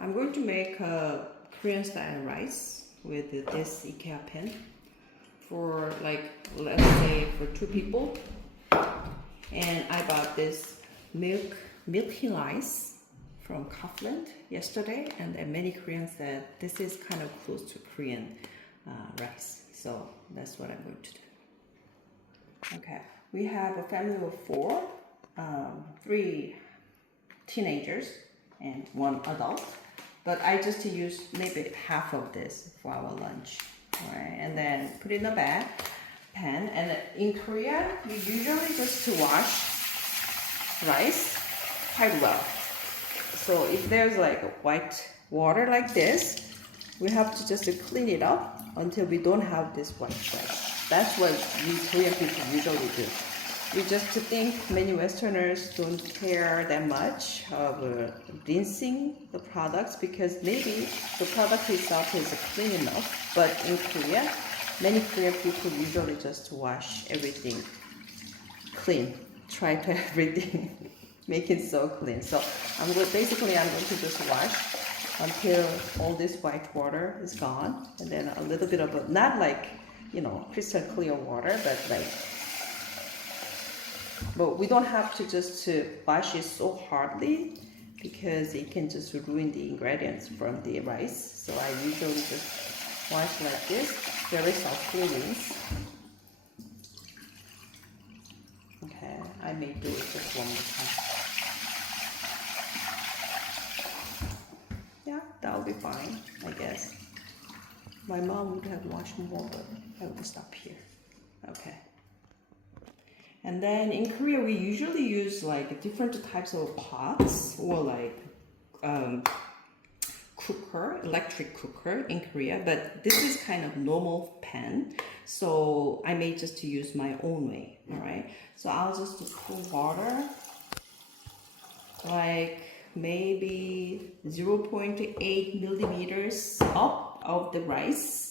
I'm going to make a Korean style rice with this IKEA pan for like, let's say for 2 people. And I bought this milky rice from Kaufland yesterday, and many Koreans said this is kind of close to Korean rice. So that's what I'm going to do. Okay, we have a family of 4, 3 teenagers and 1 adult. But I just use maybe half of this for our lunch. All right, and then put it in the pan. And in Korea, we usually just wash rice quite well. So if there's like a white water like this, we have to just clean it up until we don't have this white rice. That's what we Korean people usually do. We just think many Westerners don't care that much of rinsing the products because maybe the product itself is clean enough. But in Korea, many Korean people usually just wash everything clean. Try to everything, make it so clean. So I'm going to just wash until all this white water is gone, and then a little bit of not like crystal clear water, but we don't have to just wash it so hardly because it can just ruin the ingredients from the rice. So I usually just wash like this, very softly rinse. Okay, I may do it just one more time. Yeah, that'll be fine, I guess. My mom would have washed more, but I will stop here. Okay. And then in Korea, we usually use like different types of pots or like electric cooker in Korea, but this is kind of normal pan. So I may just use my own way, all right? So I'll just pour water, like maybe 0.8 millimeters up of the rice.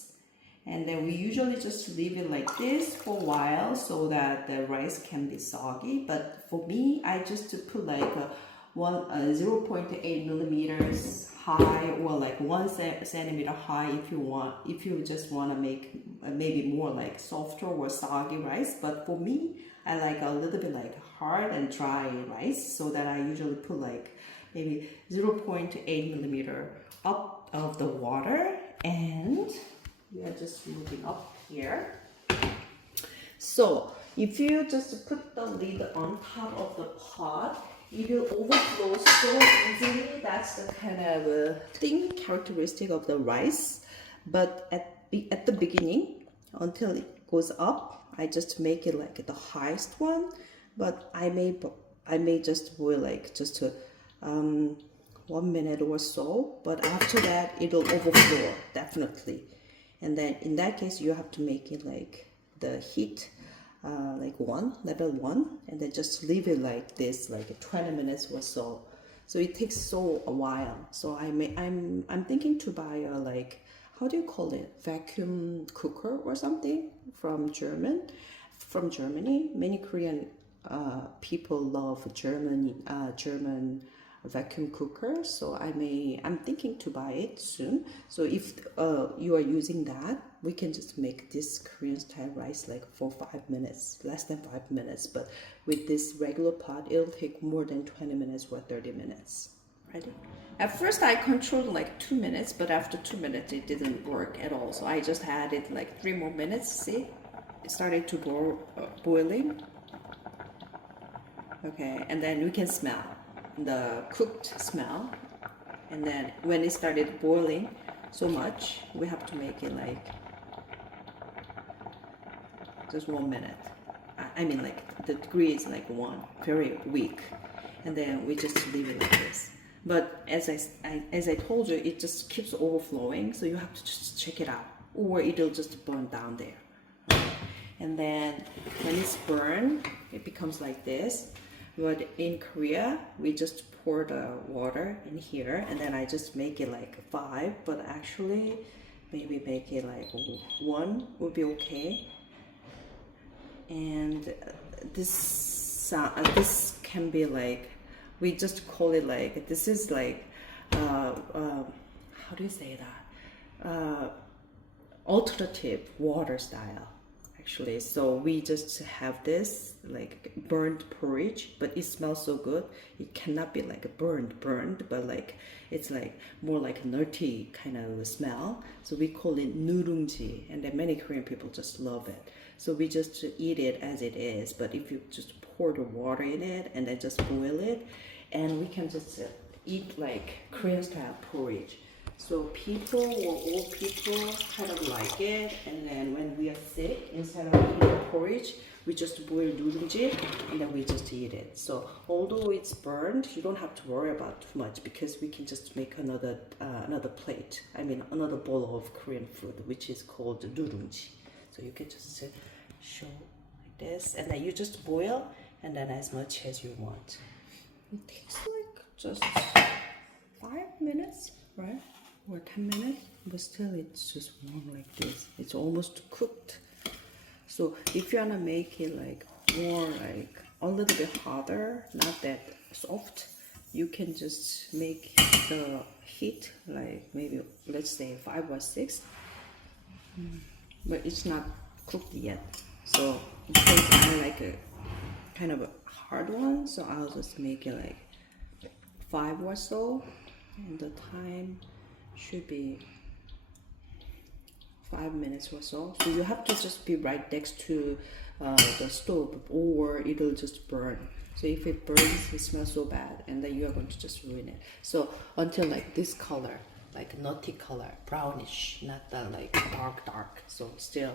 And then we usually just leave it like this for a while so that the rice can be soggy. But for me, I just put like a 0.8 millimeters high or like 1 centimeter high if you just want to make maybe more like softer or soggy rice. But for me, I like a little bit like hard and dry rice, so that I usually put like maybe 0.8 millimeter up of the water, and we are just moving up here. So if you just put the lid on top of the pot, it will overflow so easily. That's the kind of thing characteristic of the rice. But at the beginning, until it goes up, I just make it like the highest one. But I may just boil like just 1 minute or so. But after that, it'll overflow definitely. And then in that case, you have to make it like the heat like level 1, and then just leave it like this, like 20 minutes or so. So it takes a while. So I'm thinking to buy a like, how do you call it, vacuum cooker or something from Germany. Many Korean people love German vacuum cooker, so I'm thinking to buy it soon. So if you are using that, we can just make this Korean style rice like for 5 minutes, less than 5 minutes. But with this regular pot, it'll take more than 20 minutes or 30 minutes. Ready? At first I controlled like 2 minutes, but after 2 minutes it didn't work at all. So I just added like 3 more minutes. See, it started to boiling. Okay, and then we can smell the cooked smell. And then when it started boiling so much, we have to make it like just 1 minute. I mean, like the degree is like 1, very weak, and then we just leave it like this. But as I told you, it just keeps overflowing, so you have to just check it out, or it'll just burn down there. And then when it's burned, it becomes like this. But in Korea, we just pour the water in here, and then I just make it like 5, but actually maybe make it like 1 would be okay. And this can be like, we just call it like, this is like how do you say that? Alternative water style, actually. So we just have this like burnt porridge, but it smells so good. It cannot be like a burnt, but like it's like more like a nutty kind of smell. So we call it nurungji, and then many Korean people just love it. So we just eat it as it is. But if you just pour the water in it and then just boil it, and we can just eat like Korean style porridge. So people or old people kind of like it, and then when we are sick, instead of eating porridge, we just boil nurungji and then we just eat it. So although it's burned, you don't have to worry about too much because we can just make another plate. I mean another bowl of Korean food, which is called nurungji. So you can just show like this, and then you just boil, and then as much as you want. It takes like just 5 minutes, right? Or 10 minutes, but still it's just warm like this. It's almost cooked. So if you wanna make it like more like a little bit harder, not that soft, you can just make the heat like maybe let's say 5 or 6. But it's not cooked yet. So because I like a kind of a hard one, so I'll just make it like 5 or so, and the time should be 5 minutes or so. So you have to just be right next to the stove, or it'll just burn. So if it burns, it smells so bad, and then you are going to just ruin it. So until like this color, like nutty color, brownish, not that like dark. So still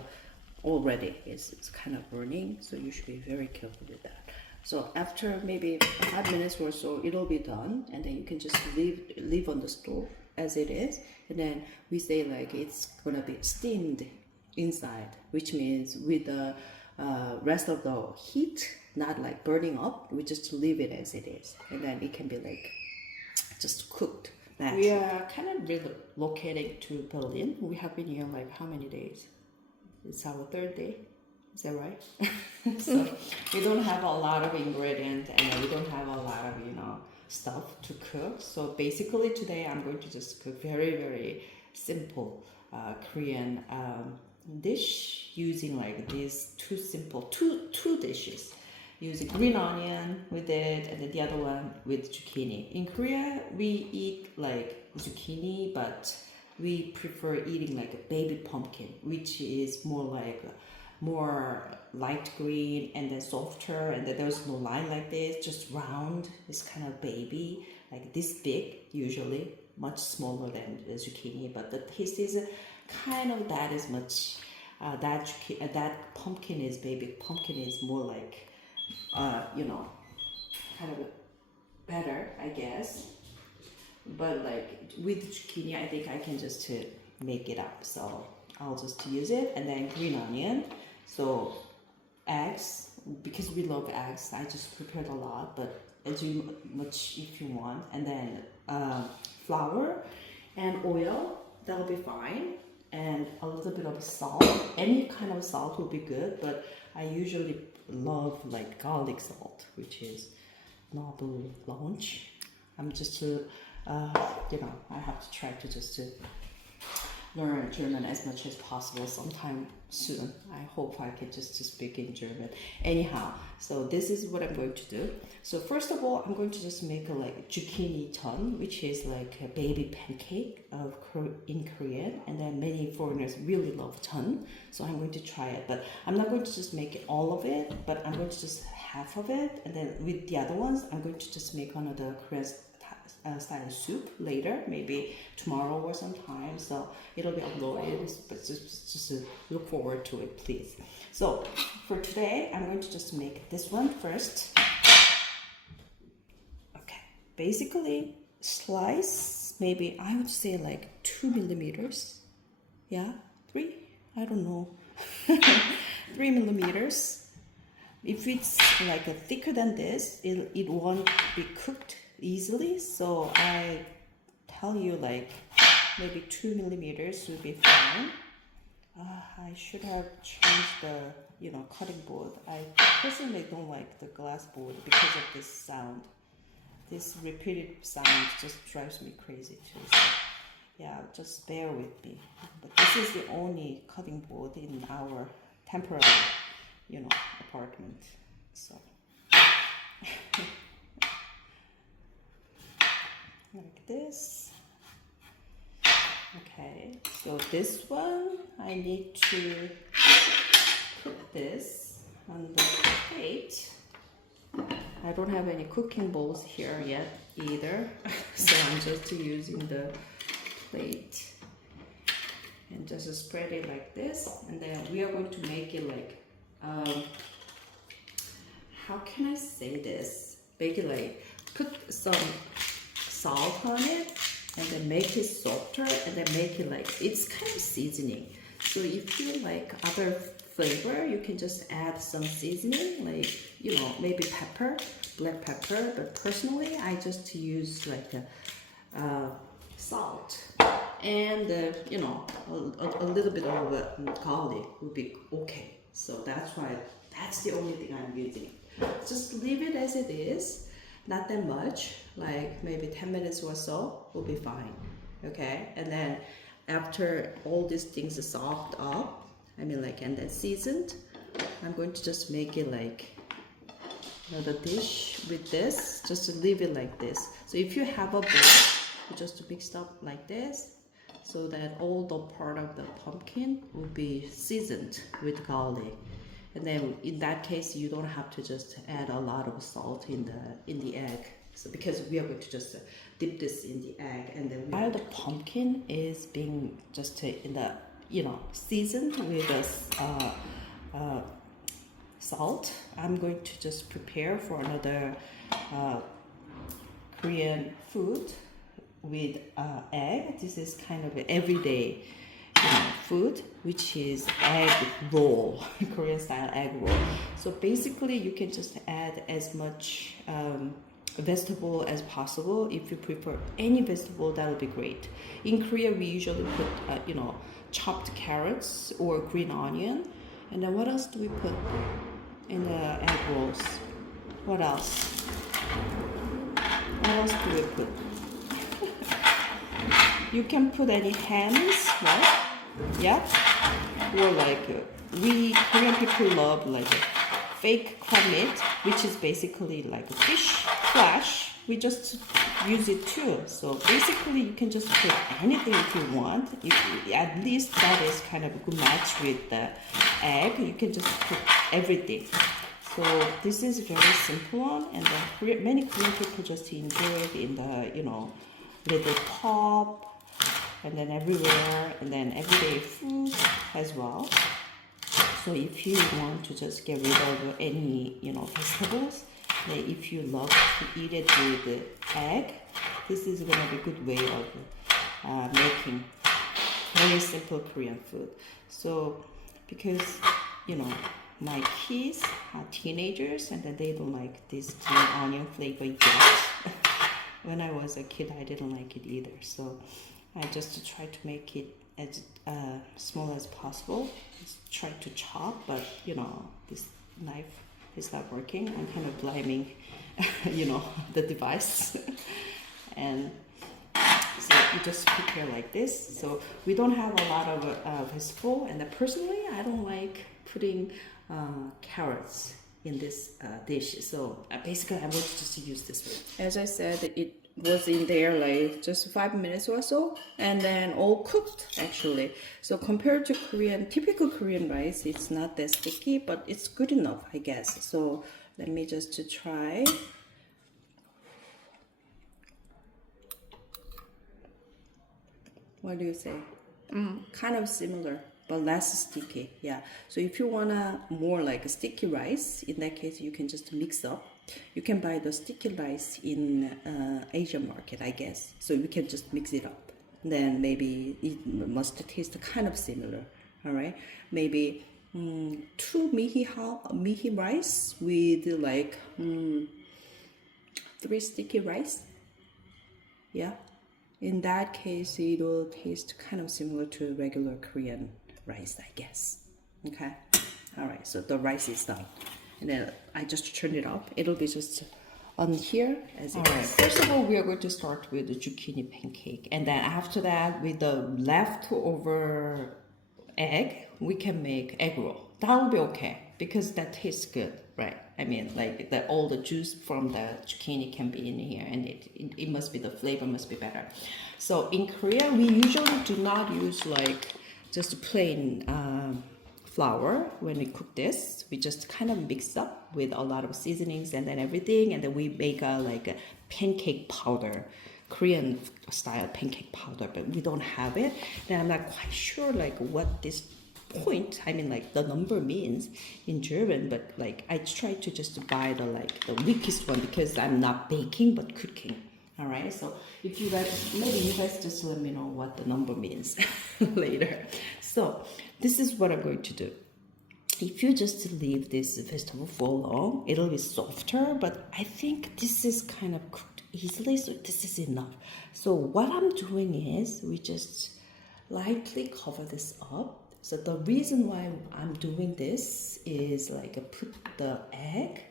already it's kind of burning. So you should be very careful with that. So after maybe 5 minutes or so, it'll be done, and then you can just leave on the stove as it is. And then we say like it's gonna be steamed inside, which means with the rest of the heat not like burning up, we just leave it as it is, and then it can be like just cooked. We are kind of relocating to Berlin. We have been here like how many days? It's our 3rd day. Is that right? So we don't have a lot of ingredients, and we don't have a lot of stuff to cook. So basically today I'm going to just cook very simple Korean dish using like these two dishes, using green onion with it, and then the other one with zucchini. In Korea we eat like zucchini, but we prefer eating like a baby pumpkin, which is more light green and then softer, and then there's no line like this, just round. It's kind of baby, like this big, usually much smaller than the zucchini, but the taste is kind of that as much. That pumpkin is baby pumpkin is more like kind of better, I guess. But like with zucchini, I think I can just make it up. So I'll just use it, and then green onion. So eggs, because we love eggs, I just prepared a lot, but as much if you want. And then flour and oil, that'll be fine. And a little bit of salt. Any kind of salt will be good, but I usually love like garlic salt, which is noble launch. I'm just I have to try to just learn German as much as possible sometime soon. I hope I can just speak in German. Anyhow, so this is what I'm going to do. So first of all, I'm going to just make a like zucchini ton, which is like a baby pancake in Korean, and then many foreigners really love ton. So I'm going to try it, but I'm not going to just make it all of it, but I'm going to just half of it, and then with the other ones, I'm going to just make another Korean style soup later, maybe tomorrow or sometime. So it'll be uploaded, but just look forward to it, please. So for today, I'm going to just make this one first. Okay, basically slice maybe I would say like 2 millimeters. Yeah, 3, I don't know. 3 millimeters. If it's like thicker than this, it won't be cooked easily. So I tell you like maybe 2 millimeters would be fine. I should have changed the cutting board. I personally don't like the glass board because of this sound. This repeated sound just drives me crazy too. So yeah, just bear with me. But this is the only cutting board in our temporary, you know, apartment. So like this. Okay, so this one I need to put this on the plate. I don't have any cooking bowls here yet either, so I'm just using the plate and just spread it like this, and then we are going to make it like how can I say this, make it like put some salt on it and then make it softer, and then make it like it's kind of seasoning. So if you like other flavor, you can just add some seasoning, like, you know, maybe pepper, black pepper, but personally I just use like a salt and you know, a little bit of garlic would be okay. So that's the only thing I'm using. Just leave it as it is, not that much, like maybe 10 minutes or so will be fine. Okay, and then after all these things are soft up, I mean like, and then seasoned, I'm going to just make it like another dish with this, just to leave it like this. So if you have a bowl, you just mix up like this, so that all the part of the pumpkin will be seasoned with garlic. And then in that case, you don't have to just add a lot of salt in the egg. So because we are going to just dip this in the egg, and then while the pumpkin is being just in the, you know, seasoned with salt, I'm going to just prepare for another Korean food with egg. This is kind of an everyday food, which is egg roll, Korean style egg roll. So basically you can just add as much vegetable as possible. If you prefer any vegetable, that would be great. In Korea we usually put you know, chopped carrots or green onion. And then what else do we put in the egg rolls? What else do we put? You can put any hams, right? Yeah, or like we Korean people love like fake crab meat, which is basically like a fish flesh. We just use it too. So basically, you can just put anything if you want. At least that is kind of a good match with the egg. You can just put everything. So this is a very simple one, and then many Korean people just enjoy it in the, you know, little pop, and then everywhere, and then everyday food as well. So if you want to just get rid of any, you know, vegetables, if you love to eat it with egg, this is gonna be a good way of making very simple Korean food. So because, you know, my kids are teenagers, and then they don't like this green onion flavor yet. When I was a kid, I didn't like it either. So I just try to make it as small as possible. Just try to chop, but you know, this knife is not working. I'm kind of blaming, you know, the device. And so you just prepare like this. So we don't have a lot of vegetable, and personally, I don't like putting carrots in this dish. So basically, I want to just use this one. As I said, it was in there like just 5 minutes or so, and then all cooked actually. So compared to typical Korean rice, it's not that sticky, but it's good enough, I guess. So let me just try. What do you say? Kind of similar, but less sticky. Yeah. So if you wanna more like a sticky rice, in that case you can just mix up. You can buy the sticky rice in Asian market, I guess. So you can just mix it up. Then maybe it must taste kind of similar. All right. Maybe 2 mihi rice with like 3 sticky rice. Yeah. In that case, it will taste kind of similar to regular Korean rice, I guess. Okay. All right. So the rice is done. And then I just turn it up. It'll be just on here as it is. First of all, we are going to start with the zucchini pancake, and then after that, with the leftover egg, we can make egg roll. That will be okay because that tastes good, right? I mean, like all the juice from the zucchini can be in here, and it must be, the flavor must be better. So in Korea, we usually do not use like just plain flour when we cook this. We just kind of mix up with a lot of seasonings and then everything, and then we make like a pancake powder, Korean style pancake powder, but we don't have it. And I'm not quite sure like what this point, I mean like the number means in German, but like I try to just buy the weakest one because I'm not baking but cooking. All right, so if you guys, maybe you guys just let me know what the number means later. So this is what I'm going to do. If you just leave this vegetable for long, it'll be softer, but I think this is kind of cooked easily, so this is enough. So what I'm doing is we just lightly cover this up. So the reason why I'm doing this is like put the egg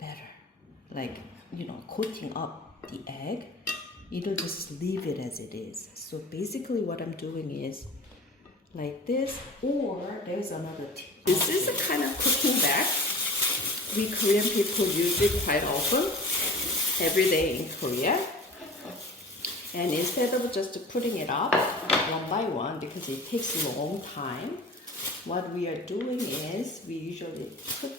better, like, you know, coating up the egg. It'll just leave it as it is. So basically what I'm doing is like this, or there's another tip. This is a kind of cooking bag. We Korean people use it quite often, every day in Korea. And instead of just putting it up one by one, because it takes a long time, what we are doing is we usually put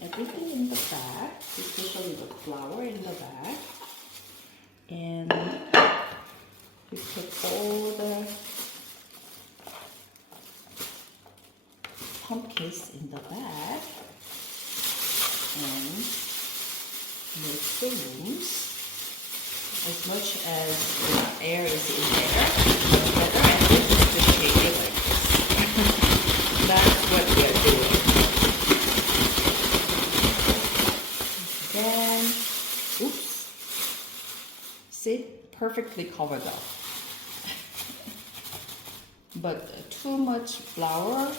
everything in the bag, especially the flour in the bag, and we put all the pumpkins in the bag and make the rooms. As much as the air is in there, better, and this is the shape like this. That's what we are doing. Then, oops, see, perfectly covered up. But too much flour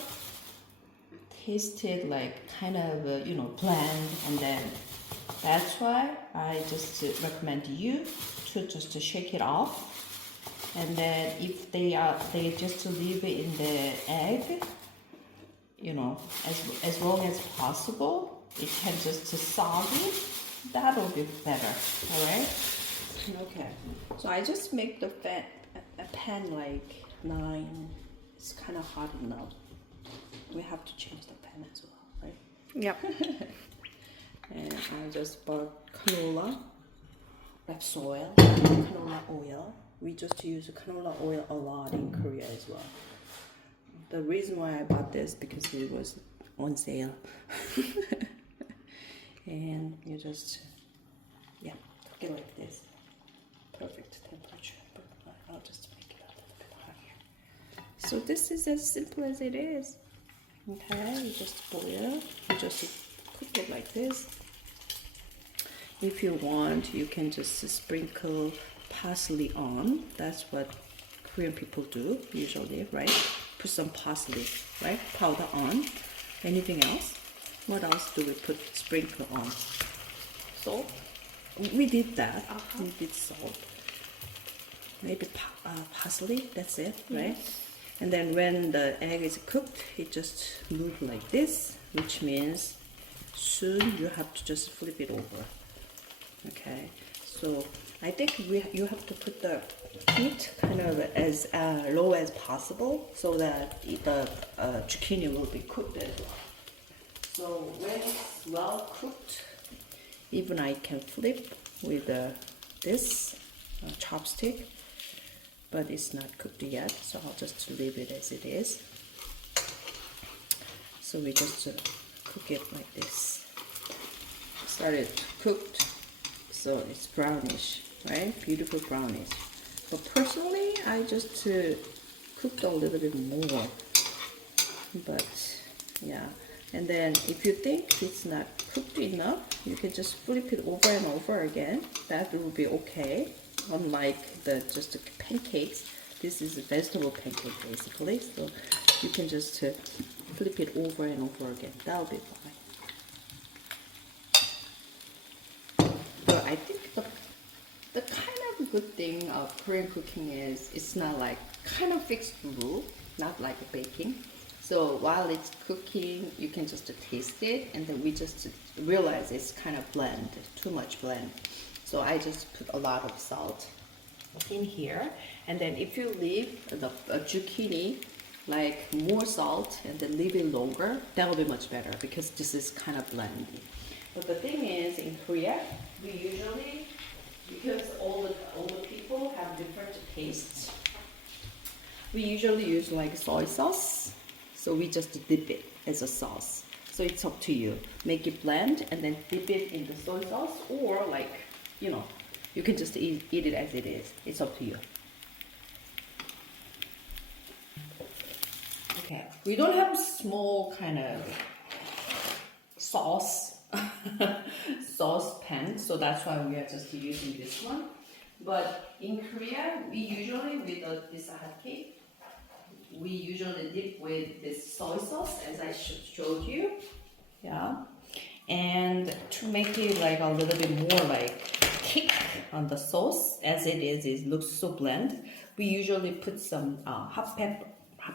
tasted like kind of, you know, bland, and then that's why I just recommend you to just shake it off. And then if they just leave it in the egg, you know, as long as possible, it can just soggy. That'll be better. All right. Okay. So I just make the pan like 9. It's kind of hot enough. We have to change the pan as well, right? Yep. And I just bought canola, raps oil, canola oil. We just use canola oil a lot in Korea as well. The reason why I bought this because it was on sale. And you just, yeah, cook it like this. Perfect temperature. But I'll just make it a little bit higher. So this is as simple as it is. Okay, you just boil. You just cook it like this. If you want, you can just sprinkle parsley on. That's what Korean people do usually, right? Put some parsley, right? Powder on. Anything else? What else do we put sprinkle on? Salt. We did that. We did salt. Maybe parsley. That's it, right? Yes. And then when the egg is cooked, it just moves like this, which means soon you have to just flip it over. Okay, so I think you have to put the heat kind of as low as possible so that the zucchini will be cooked as well. So when it's well cooked, even I can flip with this chopstick, but it's not cooked yet, so I'll just leave it as it is. So we just cook it like this. Started cooked, so it's brownish, right? Beautiful brownish. But personally, I just cooked a little bit more. But yeah, and then if you think it's not cooked enough, you can just flip it over and over again. That will be okay. Unlike just the pancakes, this is a vegetable pancake basically, so you can just flip it over and over again. That'll be fine. good thing of Korean cooking is it's not like kind of fixed rule, not like baking. So while it's cooking, you can just taste it, and then we just realize it's kind of bland, too much blend. So I just put a lot of salt in here, and then if you leave the zucchini like more salt and then leave it longer, that will be much better because this is kind of blendy. But the thing is, in Korea, we usually, because all the people have different tastes, we usually use like soy sauce. So we just dip it as a sauce. So it's up to you. Make it bland and then dip it in the soy sauce, or like, you know, you can just eat it as it is. It's up to you. Okay, we don't have small kind of sauce pan, so that's why we are just using this one. But in Korea, we usually with this hotcake, we usually dip with this soy sauce, as I showed you. Yeah, and to make it like a little bit more like kick on the sauce, as it is, it looks so bland. We usually put some hot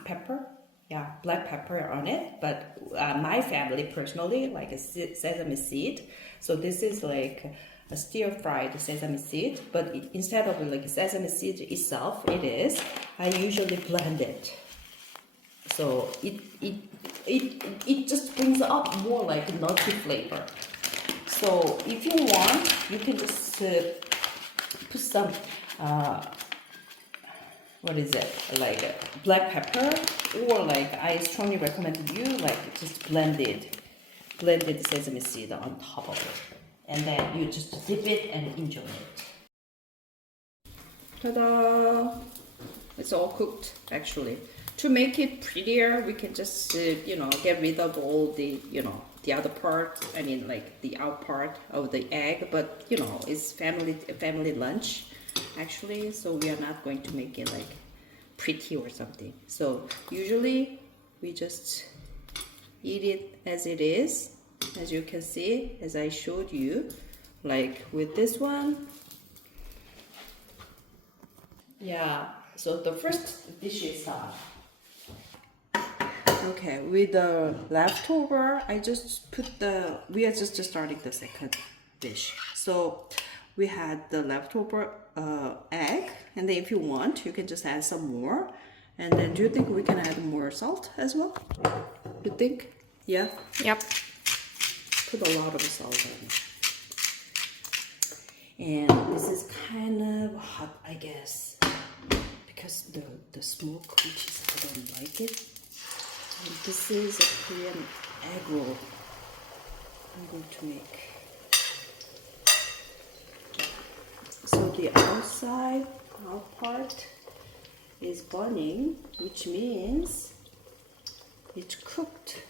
pepper, yeah, black pepper on it. But my family personally like a sesame seed. So this is like a stir-fried sesame seed, but instead of like sesame seed itself, I usually blend it. So it just brings up more like nutty flavor. So if you want, you can just put some what is it, like black pepper, or like I strongly recommend you like just blended sesame seed on top of it, and then you just dip it and enjoy it. Ta-da! It's all cooked actually. To make it prettier, we can just get rid of all the the other part. I mean like the out part of the egg, but it's family lunch actually, so we are not going to make it like pretty or something. So usually we just eat it as it is, as you can see, as I showed you, like with this one. Yeah, so the first dish is okay, with the leftover, we are just starting the second dish. So we had the leftover egg, and then if you want, you can just add some more. And then do you think we can add more salt as well? You think? Yeah? Yep. Put a lot of salt on. And this is kind of hot, I guess, because the smoke, which is, I don't like it. And this is a Korean egg roll I'm going to make. So the outside part is burning, which means it's cooked.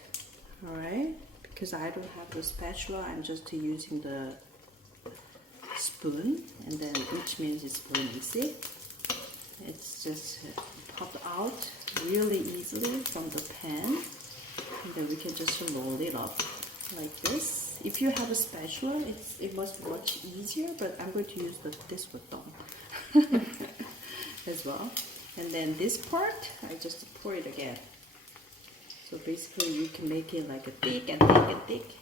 All right, because I don't have the spatula, I'm just using the spoon, and then which means it's burning. See, it's just popped out really easily from the pan, and then we can just roll it up like this. If you have a spatula, it must be much easier, but I'm going to use this with thumb as well. And then this part, I just pour it again. So basically you can make it like a thick and thick and thick.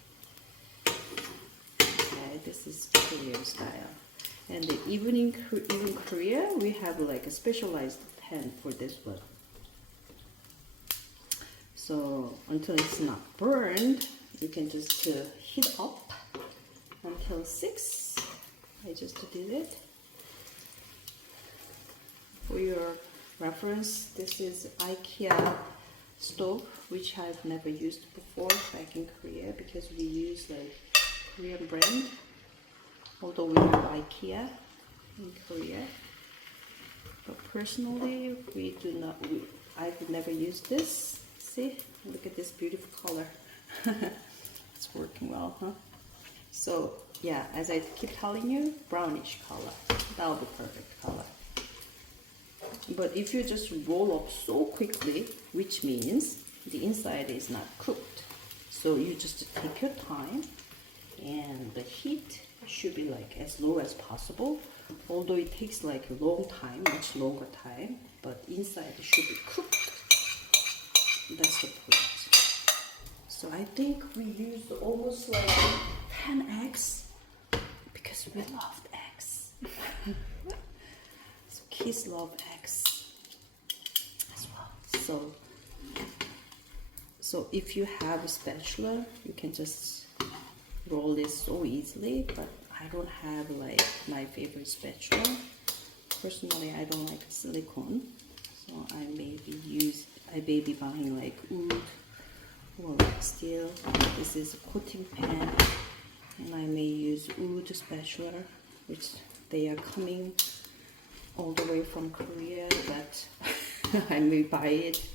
Okay, this is Korean style. And even in Korea, we have like a specialized pan for this one. So until it's not burned, you can just heat up until 6. I just did it. For your reference, this is IKEA stove, which I've never used before back in Korea, because we use like Korean brand, although we have IKEA in Korea. But personally, I've never used this. See, look at this beautiful color. It's working well, huh? So yeah, as I keep telling you, brownish color. That'll be perfect color. But if you just roll up so quickly, which means the inside is not cooked, so you just take your time, and the heat should be like as low as possible Although it takes like a long time, much longer time, but inside it should be cooked. That's the point. So I think we used almost like 10 eggs because we loved eggs. So kids love eggs as well. So if you have a spatula, you can just roll this so easily, but I don't have like my favorite spatula. Personally, I don't like silicone, so I may be buying like wood or like steel. This is a coating pan, and I may use wood spatula, which they are coming all the way from Korea, but I may buy it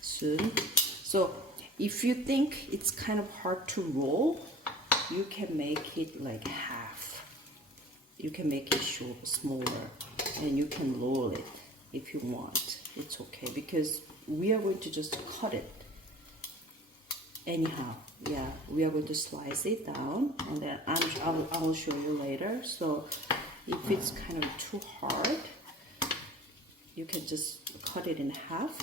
soon. So if you think it's kind of hard to roll, you can make it like half. You can make it smaller, and you can roll it if you want. It's okay, because we are going to just cut it anyhow. Yeah, we are going to slice it down, and then I'll show you later. So if it's kind of too hard, you can just cut it in half.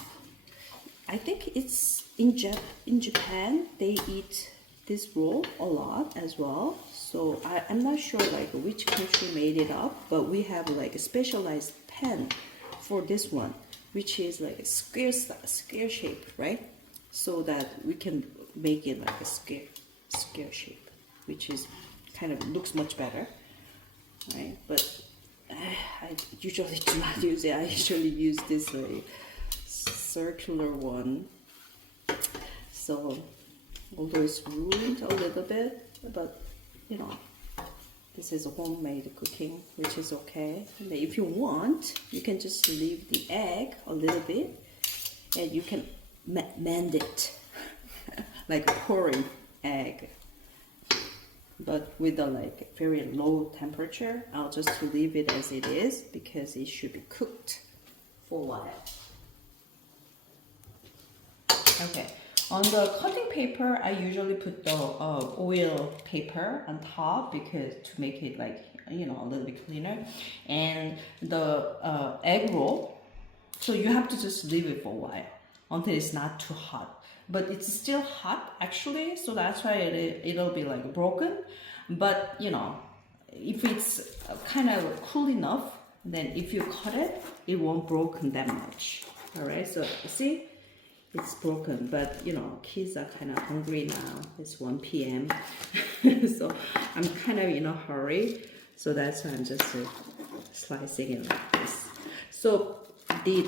I think it's in Japan they eat this roll a lot as well. So I'm not sure like which country made it up, but we have like a specialized pan for this one, which is like a square shape, right? So that we can make it like a square shape, which is kind of looks much better, right? But I usually do not use it. I usually use this like circular one. So although it's ruined a little bit, but you know, this is a homemade cooking, which is okay. And if you want, you can just leave the egg a little bit, and you can mend it like pouring egg, but with a like very low temperature. I'll just leave it as it is because it should be cooked for a while. Okay. On the cutting paper, I usually put the oil paper on top because to make it like, you know, a little bit cleaner. And the egg roll, so you have to just leave it for a while until it's not too hot. But it's still hot actually, so that's why it'll be like broken. But you know, if it's kind of cool enough, then if you cut it, it won't broken that much. All right, so see? It's broken, but you know, kids are kind of hungry now. It's 1 p.m. So I'm kind of in a hurry. So that's why I'm just slicing it like this. So the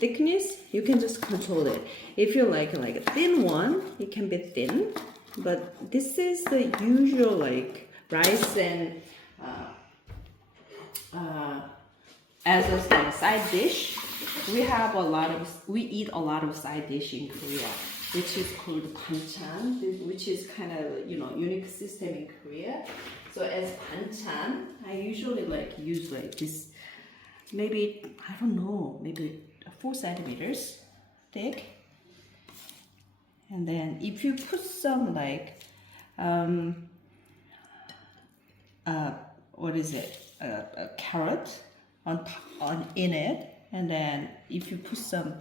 thickness, you can just control it. If you like a thin one, it can be thin. But this is the usual like rice and as a like, side dish. We eat a lot of side dish in Korea, which is called banchan, which is kind of, you know, unique system in Korea. So as banchan, I usually like use like this, maybe, I don't know, maybe 4 centimeters thick. And then if you put some like, what is it, a carrot in it, and then if you put some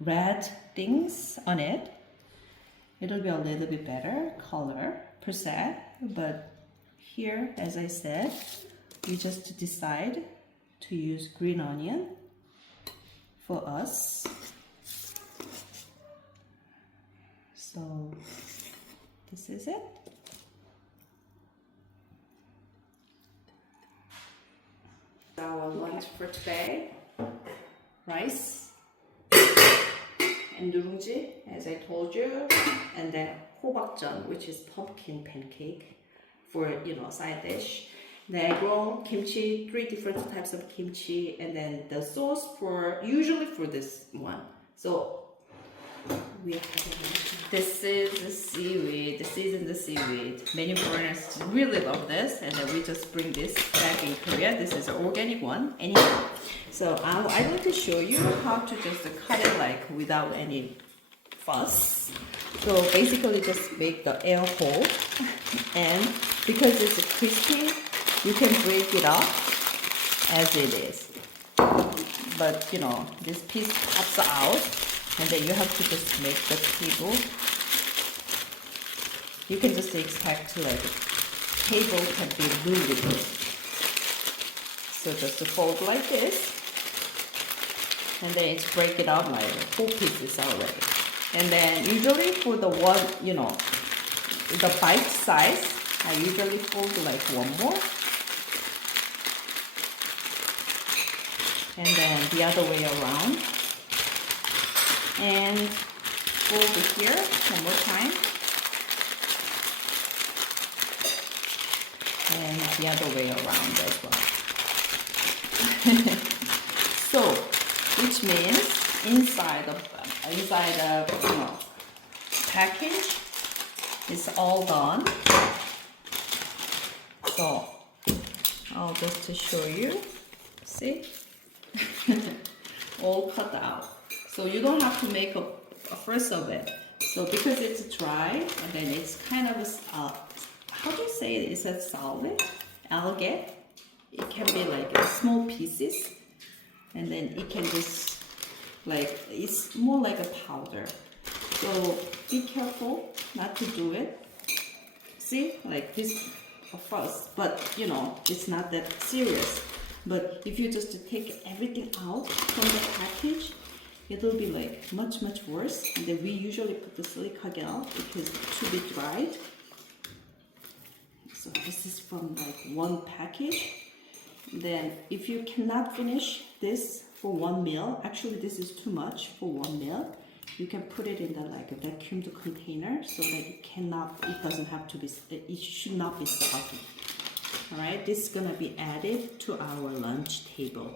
red things on it, it'll be a little bit better color per se. But here, as I said, we just decide to use green onion for us. So this is it. Our lunch for today: rice and 누룽지, as I told you, and then 호박전, which is pumpkin pancake for, you know, side dish. Then egg roll, kimchi, 3 different types of kimchi, and then the sauce for usually for this one. So we have, this is the seaweed, the seasoned seaweed. Many foreigners really love this, and then we just bring this back in Korea. This is an organic one, anyhow. So I'm going to show you how to just cut it like without any fuss. So basically just make the air hole, and because it's crispy, You can break it up as it is. But you know, this piece pops out, and then you have to just make the table. You can just expect like table can be moving. So just fold like this, and then it's break it up like 4 pieces already. And then usually for the one, you know, the bite size, I usually fold like 1 more. And then the other way around. And fold it here 1 more time. And the other way around as well. So, which means inside the you know, package is all done. So I'll just to show you. See, all cut out. So you don't have to make a fuss of it. So because it's dry and then it's kind of how do you say it? Is that solid? Algae. It can be like small pieces, and then it can just like, it's more like a powder. So be careful not to do it. See, like this first, but you know, it's not that serious. But if you just take everything out from the package, it will be like much worse. And then we usually put the silica gel because to be dried. So this is from like 1 package. Then if you cannot finish this for 1 meal, actually this is too much for 1 meal, you can put it in the like a vacuumed container so that it doesn't have to be, it should not be soggy. All right, this is gonna be added to our lunch table.